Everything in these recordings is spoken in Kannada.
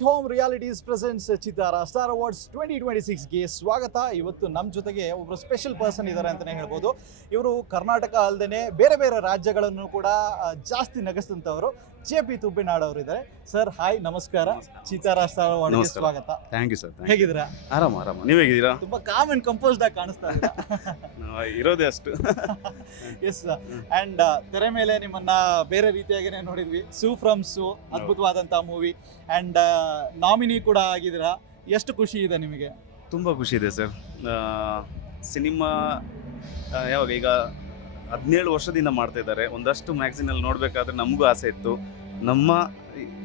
ಸ್ವೀಟ್ ಹೋಮ್ ರಿಯಾಲಿಟೀಸ್ ಪ್ರೆಸೆಂಟ್ಸ್ ಚಿತ್ತಾರ ಸ್ಟಾರ್ ಅವಾರ್ಡ್ಸ್ 2026ಗೆ ಸ್ವಾಗತ. ಇವತ್ತು ನಮ್ಮ ಜೊತೆಗೆ ಒಬ್ಬರು ಸ್ಪೆಷಲ್ ಪರ್ಸನ್ ಇದ್ದಾರೆ ಅಂತಲೇ ಹೇಳ್ಬೋದು. ಇವರು ಕರ್ನಾಟಕ ಅಲ್ಲದೆ ಬೇರೆ ಬೇರೆ ರಾಜ್ಯಗಳನ್ನು ಕೂಡ ಜಾಸ್ತಿ ನಗಿಸಿದಂಥವರು JP ತುಬ್ಬಿನಾಡ್ ಅವರು ಇದ್ದಾರೆ. ಸರ್ ಹಾಯ್, ನಮಸ್ಕಾರ. ಚಿತ್ತಾರ ಸ್ಟಾರ್ ಅವಾರ್ಡ್ಗೆ ಸ್ವಾಗತ. Thank you sir. ಹೇಗಿದ್ದೀರಾ? ಆರಾಮ. ನೀವು ಹೇಗಿದ್ದೀರಾ? ತುಂಬಾ ಕಾಮ್ ಅಂಡ್ ಕಂಪೋಸ್ಡ್ ಆಗಿ ಕಾಣಿಸ್ತಾ ಇದ್ದೀರಾ. ಇರೋದೇ ಅಷ್ಟು. ಎಸ್. ಅಂಡ್ ತೆರೆ ಮೇಲೆ ನಿಮ್ಮನ್ನ ಬೇರೆ ರೀತಿಯಾಗಿನೇ ನೋಡಿದ್ವಿ. ಸೂ ಫ್ರಮ್ ಸೂ ಅದ್ಭುತವಾದಂತಹ ಮೂವಿ ಅಂಡ್ ನಾಮಿನಿ ಕೂಡ ಆಗಿದ್ದೀರಾ. ಎಷ್ಟು ಖುಷಿ ಇದೆ ನಿಮಗೆ? ತುಂಬ ಖುಷಿ ಇದೆ ಸರ್. ಸಿನಿಮಾ ಯಾವಾಗ ಈಗ 17 ವರ್ಷದಿಂದ ಮಾಡ್ತಾ ಇದ್ದಾರೆ. ಒಂದಷ್ಟು ಮ್ಯಾಗ್ಝಿನಲ್ಲಿ ನೋಡಬೇಕಾದ್ರೆ ನಮಗೂ ಆಸೆ ಇತ್ತು, ನಮ್ಮ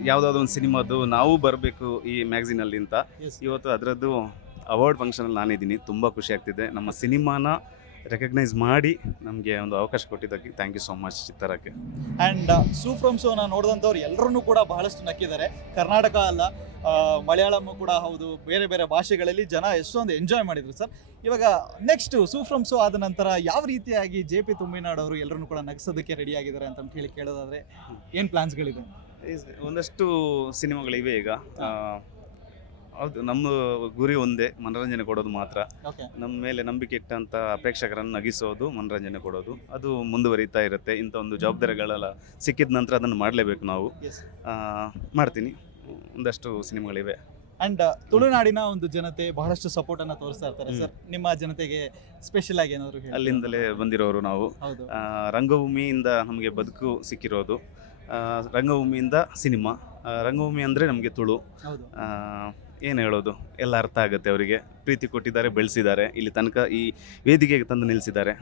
ಯಾವುದಾದ್ರು ಒಂದು ಸಿನಿಮಾದು ನಾವು ಬರಬೇಕು ಈ ಮ್ಯಾಗ್ಝಿನಲ್ಲಿ ಅಂತ. ಇವತ್ತು ಅದರದ್ದು ಅವಾರ್ಡ್ ಫಂಕ್ಷನಲ್ಲಿ ನಾನಿದ್ದೀನಿ. ತುಂಬ ಖುಷಿ ಆಗ್ತಿದೆ. ನಮ್ಮ ಸಿನಿಮಾನ ರೆಕಗ್ನೈಸ್ ಮಾಡಿ ನಮಗೆ ಒಂದು ಅವಕಾಶ ಕೊಟ್ಟಿದ್ದಕ್ಕೆ ಥ್ಯಾಂಕ್ ಯು ಸೋ ಮಚ್ ಚಿತ್ತಾರಕ್ಕೆ. ಆ್ಯಂಡ್ ಸೂ ಫ್ರಮ್ ಸೋನ ನೋಡಿದಂಥವ್ರು ಎಲ್ಲರೂ ಕೂಡ ಬಹಳಷ್ಟು ನಕ್ಕಿದ್ದಾರೆ. ಕರ್ನಾಟಕ ಅಲ್ಲ, ಮಲಯಾಳಂ ಕೂಡ ಹೌದು, ಬೇರೆ ಬೇರೆ ಭಾಷೆಗಳಲ್ಲಿ ಜನ ಎಷ್ಟೊಂದು ಎಂಜಾಯ್ ಮಾಡಿದ್ರು ಸರ್. ಇವಾಗ ನೆಕ್ಸ್ಟ್ ಸೂ ಫ್ರಮ್ ಸೋ ಆದ ನಂತರ ಯಾವ ರೀತಿಯಾಗಿ JP ತುಬ್ಬಿನಾಡ್ ಅವರು ಎಲ್ಲರೂ ಕೂಡ ನಗಿಸೋದಕ್ಕೆ ರೆಡಿ ಆಗಿದ್ದಾರೆ ಅಂತ ಹೇಳಿ ಕೇಳೋದಾದ್ರೆ ಏನು ಪ್ಲಾನ್ಸ್ಗಳಿದೆ? ಒಂದಷ್ಟು ಸಿನಿಮಾಗಳಿವೆ ಈಗ. ಹೌದು, ನಮ್ಮ ಗುರಿ ಒಂದೇ, ಮನೋರಂಜನೆ ಕೊಡೋದು ಮಾತ್ರ. ನಮ್ಮ ಮೇಲೆ ನಂಬಿಕೆ ಇಟ್ಟಂಥ ಪ್ರೇಕ್ಷಕರನ್ನು ನಗಿಸೋದು, ಮನೋರಂಜನೆ ಕೊಡೋದು, ಅದು ಮುಂದುವರಿತಾ ಇರುತ್ತೆ. ಇಂಥ ಒಂದು ಜವಾಬ್ದಾರಿಗಳೆಲ್ಲ ಸಿಕ್ಕಿದ ನಂತರ ಅದನ್ನು ಮಾಡಲೇಬೇಕು ನಾವು. ಮಾಡ್ತೀನಿ. ಒಂದಷ್ಟು ಸಿನಿಮಾಗಳಿವೆ. ಅಂಡ್ ತುಳುನಾಡಿನ ಒಂದು ಜನತೆ ಬಹಳಷ್ಟು ಸಪೋರ್ಟ್ ಅನ್ನ ತೋರಿಸ್ತಾ ಇರ್ತಾರೆ ಸರ್. ನಿಮ್ಮ ಜನತೆಗೆ ಸ್ಪೆಷಲ್ ಆಗಿ ಏನಾದ್ರು ಹೇಳಿ? ಅಲ್ಲಿಂದಲೇ ಬಂದಿರೋರು ನಾವು. ರಂಗಭೂಮಿಯಿಂದ ನಮಗೆ ಬದುಕು ಸಿಕ್ಕಿರೋದು, ರಂಗಭೂಮಿಯಿಂದ ಸಿನಿಮಾ. ರಂಗಭೂಮಿ ಅಂದರೆ ನಮಗೆ ತುಳು. ಏನು ಹೇಳೋದು, ಎಲ್ಲ ಅರ್ಥ ಆಗುತ್ತೆ ಅವರಿಗೆ. ಪ್ರೀತಿ ಕೊಟ್ಟಿದ್ದಾರೆ, ಬೆಳೆಸಿದ್ದಾರೆ, ಇಲ್ಲಿ ತನಕ ಈ ವೇದಿಕೆಗೆ ತಂದು ನಿಲ್ಲಿಸಿದ್ದಾರೆ.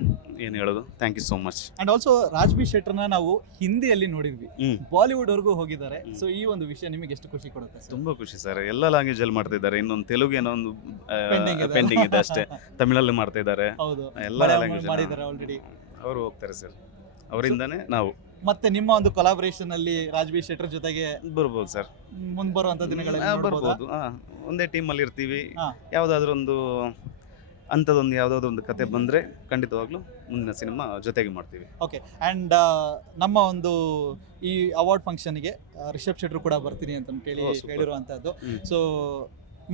ಏನು ಹೇಳೋದು, thank you so much. And also Raj B ಶೆಟ್ಟರ್ನ ನಾವು ಹಿಂದಿಯಲ್ಲಿ ನೋಡಿದ್ವಿ, ಬಾಲಿವುಡ್ ವರೆಗೂ ಹೋಗಿದ್ದಾರೆ. ಸೊ ಈ ಒಂದು ವಿಷಯ ನಿಮಗೆ ಎಷ್ಟು ಖುಷಿ ಕೊಡುತ್ತೆ? ತುಂಬಾ ಖುಷಿ ಸರ್. ಎಲ್ಲ ಲ್ಯಾಂಗ್ವೇಜ್ ಅಲ್ಲಿ ಮಾಡ್ತಾ ಇದ್ದಾರೆ. ಇನ್ನೊಂದು ತೆಲುಗು ಏನೋ ಒಂದು ಪೆಂಡಿಂಗ್ ಇದೆ ಅಷ್ಟೇ. ತಮಿಳಲ್ಲಿ ಮಾಡ್ತಾ ಇದ್ದಾರೆ. ಎಲ್ಲ ಲ್ಯಾಂಗ್ವೇಜ್ ಮಾಡಿದ್ದಾರೆ ಆಲ್ರೆಡಿ. ಅವರು ಹೋಗ್ತಾರೆ ಸರ್. ಅವರಿಂದಾನೇ ನಾವು ಮತ್ತೆ ನಿಮ್ಮ ಒಂದು ಕೊಲಾಬರೇಷನ್ ಅಲ್ಲಿ ರಾಜ್ಬಿ ಶೆಟ್ಟರ್ ಜೊತೆಗೆ ಬರ್ಬೋದು ಸರ್. ಮುಂದೆ ಬರುವಂತ ದಿನಗಳಲ್ಲಿ ಬರ್ಬೋದು. ಒಂದೇ ಟೀಮ್ ಅಲ್ಲಿ ಇರ್ತೀವಿ. ಯಾವ್ದಾದ್ರು ಒಂದು ಅಂಥದ್ದೊಂದು ಯಾವುದಾದ್ರು ಒಂದು ಕತೆ ಬಂದರೆ ಖಂಡಿತವಾಗ್ಲೂ ಮುಂದಿನ ಸಿನಿಮಾ ಜೊತೆಗೆ ಮಾಡ್ತೀವಿ. ಓಕೆ. ಆ್ಯಂಡ್ ನಮ್ಮ ಒಂದು ಈ ಅವಾರ್ಡ್ ಫಂಕ್ಷನ್ಗೆ ರಿಷಬ್ ಶೆಟ್ಟರ್ ಕೂಡ ಬರ್ತೀನಿ ಅಂತ ಹೇಳಿರುವಂಥದ್ದು. ಸೊ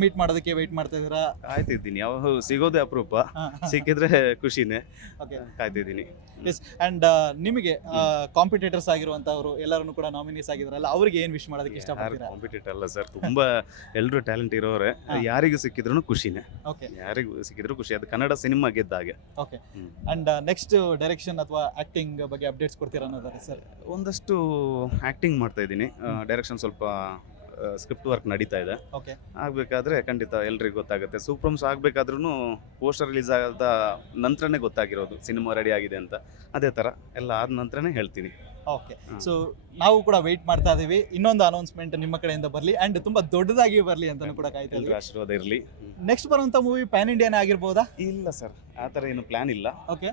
ಮೀಟ್ ಮಾಡೋದಕ್ಕೆ ವೆಯ್ಟ್ ಮಾಡ್ತಾ ಇದ್ದೀರಾ? ಕಾಯ್ತಿದ್ದೀನಿ. ಯಾವ ಸಿಗೋದೇ ಅಪರೂಪ, ಸಿಕ್ಕಿದ್ರೆ ಖುಷಿನೇ. ಕಾಯ್ತಿದ್ದೀನಿ. ಎಸ್. ಆ್ಯಂಡ್ ನಿಮಗೆ ಕಾಂಪಿಟೇಟರ್ಸ್ ಆಗಿರುವಂಥವ್ರು ಎಲ್ಲರೂ ಕೂಡ ನಾಮಿನೀಸ್ ಆಗಿದಾರಲ್ಲ, ಅವ್ರಿಗೆ ಏನು ವಿಶ್ ಮಾಡೋದಕ್ಕೆ ಇಷ್ಟಪಡ್ತೀರಾ? ಕಾಂಪಿಟೇಟರ್ ಅಲ್ಲ ಸರ್, ತುಂಬ ಎಲ್ಲರೂ ಟ್ಯಾಲೆಂಟ್ ಇರೋರೆ. ಯಾರಿಗೂ ಸಿಕ್ಕಿದ್ರು ಖುಷಿನೇ. ಓಕೆ. ಯಾರಿಗೂ ಸಿಕ್ಕಿದ್ರು ಖುಷಿ. ಅದು ಕನ್ನಡ ಸಿನಿಮಾ ಗೆದ್ದಾಗೆ. ಓಕೆ. ಆ್ಯಂಡ್ ನೆಕ್ಸ್ಟ್ ಡೈರೆಕ್ಷನ್ ಅಥವಾ ಆ್ಯಕ್ಟಿಂಗ್ ಬಗ್ಗೆ ಅಪ್ಡೇಟ್ಸ್ ಕೊಡ್ತೀರಾ ಅನ್ನೋದಾರೆ ಸರ್? ಒಂದಷ್ಟು ಆ್ಯಕ್ಟಿಂಗ್ ಮಾಡ್ತಾ ಇದ್ದೀನಿ. ಡೈರೆಕ್ಷನ್ ಸ್ವಲ್ಪ ಸ್ಕ್ರಿಪ್ಟ್ ವರ್ಕ್ ನಡೀತಾ ಇದೆ. ಓಕೆ. ಆಗಬೇಕಾದ್ರೆ ಖಂಡಿತ ಎಲ್ರಿಗೂ ಗೊತ್ತಾಗುತ್ತೆ. ಸೂಪ್ರಮ್ಸ್ ಆಗಬೇಕಾದ್ರೂ ಪೋಸ್ಟರ್ ರಿಲೀಸ್ ಆದ ನಂತರನೇ ಗೊತ್ತಾಗಿರೋದು ಸಿನಿಮಾ ರೆಡಿ ಆಗಿದೆ ಅಂತ. ಅದೇ ಥರ ಎಲ್ಲ ಆದ ನಂತರನೇ ಹೇಳ್ತೀನಿ. ಓಕೆ. ಸೊ ನಾವು ಕೂಡ ವೆಯ್ಟ್ ಮಾಡ್ತಾ ಇದ್ದೀವಿ. ಇನ್ನೊಂದು ಅನೌನ್ಸ್ಮೆಂಟ್ ನಿಮ್ಮ ಕಡೆಯಿಂದ ಬರಲಿ ಆ್ಯಂಡ್ ತುಂಬ ದೊಡ್ಡದಾಗಿ ಬರಲಿ ಅಂತ ಕೂಡ ಕಾಯ್ತಾ ಇದ್ದೀವಿ. ಆಶೀರ್ವಾದ ಇರಲಿ. ನೆಕ್ಸ್ಟ್ ಬರುವಂಥ ಮೂವಿ ಪ್ಯಾನ್ ಇಂಡಿಯಾನೇ ಆಗಿರ್ಬೋದಾ? ಇಲ್ಲ ಸರ್, ಆ ಥರ ಏನು ಪ್ಲ್ಯಾನ್ ಇಲ್ಲ. ಓಕೆ.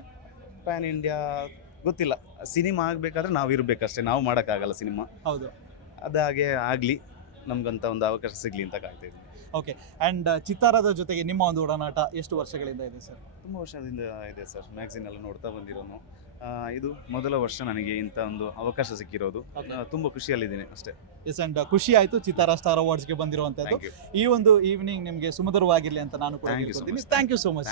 ಪ್ಯಾನ್ ಇಂಡಿಯಾ ಗೊತ್ತಿಲ್ಲ. ಸಿನಿಮಾ ಆಗಬೇಕಾದ್ರೆ ನಾವು ಇರಬೇಕಷ್ಟೇ, ನಾವು ಮಾಡೋಕ್ಕಾಗಲ್ಲ ಸಿನಿಮಾ. ಹೌದು. ಅದಾಗೆ ಆಗಲಿ, ನಮಗಂತ ಒಂದು ಅವಕಾಶ ಸಿಗಲಿ ಅಂತ ಕಾಯ್ತಾ ಇದ್ದೀನಿ. ಓಕೆ. ಆ್ಯಂಡ್ ಚಿತ್ತಾರದ ಜೊತೆಗೆ ನಿಮ್ಮ ಒಂದು ಒಡನಾಟ ಎಷ್ಟು ವರ್ಷಗಳಿಂದ ಇದೆ ಸರ್? ತುಂಬ ವರ್ಷದಿಂದ ಇದೆ ಸರ್. ಮ್ಯಾಗ್ಝಿನೆಲ್ಲ ನೋಡ್ತಾ ಬಂದಿರೋನು. ಇದು ಮೊದಲ ವರ್ಷ ನನಗೆ ಇಂಥ ಒಂದು ಅವಕಾಶ ಸಿಕ್ಕಿರೋದು. ತುಂಬ ಖುಷಿಯಲ್ಲಿದ್ದೀನಿ ಅಷ್ಟೇ. ಎಸ್. ಆ್ಯಂಡ್ ಖುಷಿ ಆಯಿತು ಚಿತ್ತಾರ ಸ್ಟಾರ್ ಅವಾರ್ಡ್ಸ್ಗೆ ಬಂದಿರುವಂಥದ್ದು. ಈ ಒಂದು ಈವ್ನಿಂಗ್ ನಿಮಗೆ ಸುಮಧುರವಾಗಿರಲಿ ಅಂತ ನಾನು ಕೂಡ ಹೇಳ್ಕೊತೀನಿ. Thank you so much.